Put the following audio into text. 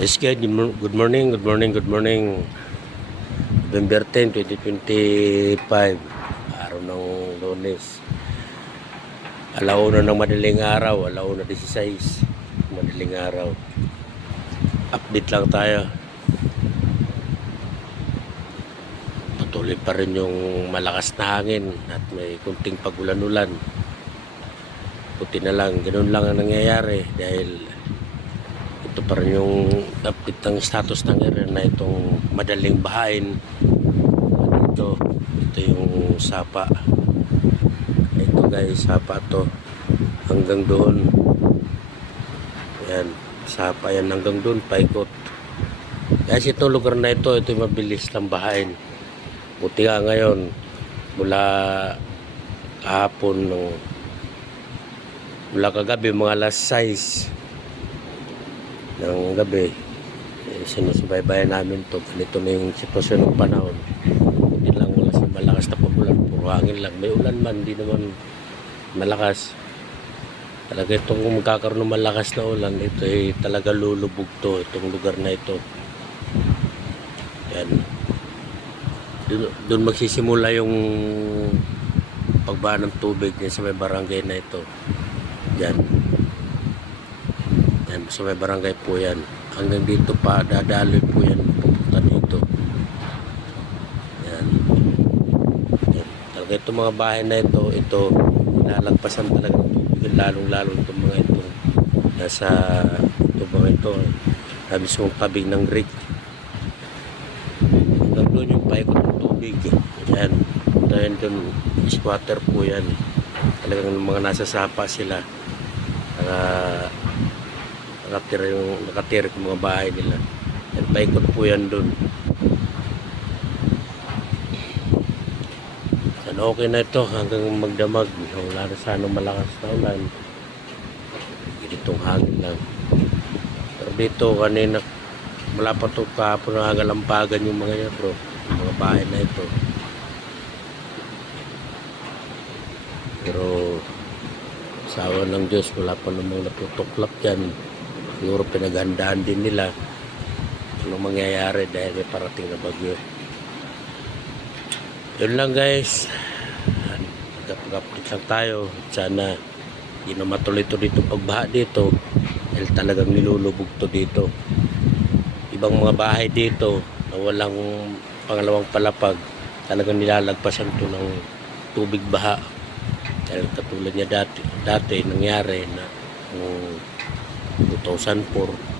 SK, good morning, good morning, good morning. November 10, 2025, araw ng Lunes. Alauna ng madaling araw, alauna 16, madaling araw. Update lang tayo. Patuloy pa rin yung malakas na hangin at may kunting pagulan-ulan. Puti na lang, ganoon lang ang nangyayari dahil ito pa rin yung update ng status ng area na itong madaling bahain. Ito yung sapa. Ito guys, sapa to hanggang doon. Ayan, sapa yan hanggang doon, paikot. Guys, itong lugar na ito yung mabilis lang bahain. Buti nga ngayon, mula kahapon, mula kagabi, mga alas 6 ng gabi, sinusubaybayan namin to. Ganito na yung sitwasyon ng panahon. Hindi lang wala sa malakas na pagulan, puro hangin lang. May ulan man, hindi naman malakas. Talaga itong kung magkakaroon ng malakas na ulan, ito ay talaga lulubog to, itong lugar na ito. Yan. Doon magsisimula yung pagbaha ng tubig din sa may barangay na ito. Yan. Yan, sa may barangay po yan. Hanggang dito pa, dadaloy po yan. Pupunta dito. Yan. Yan. Talaga itong mga bahay na ito, lalagpasan talaga ng tubig. Lalong-lalo itong mga ito. Nasa ito mga ito. Sabi sa tabing ng rig. Hanggang doon yung paikot ng tubig. Yan. Dahil doon, squatter po yan. Talagang mga nasa sapa sila. Nakatira yung mga bahay nila. Yan, paikot po yan doon. Sana okay na ito hanggang magdamag. Wala na sana malakas na ulan. Itong hangin lang. Pero dito kanina, wala pa ito kahapon nakagalampagan yung mga yan bro. Yung mga bahay na ito. Pero sawa ng Diyos, wala pa namang natutuklap dyan. Siguro pinaghandaan din nila anong mangyayari dahil may parating na bagyo. Yun lang guys, nagpag-update lang tayo. Sana hindi na matuloy to dito pagbaha dito dahil talagang nilulubog to dito. Ibang mga bahay dito na walang pangalawang palapag, talagang nilalagpasan to ng tubig baha. Dahil katulad niya dati nangyari na 2004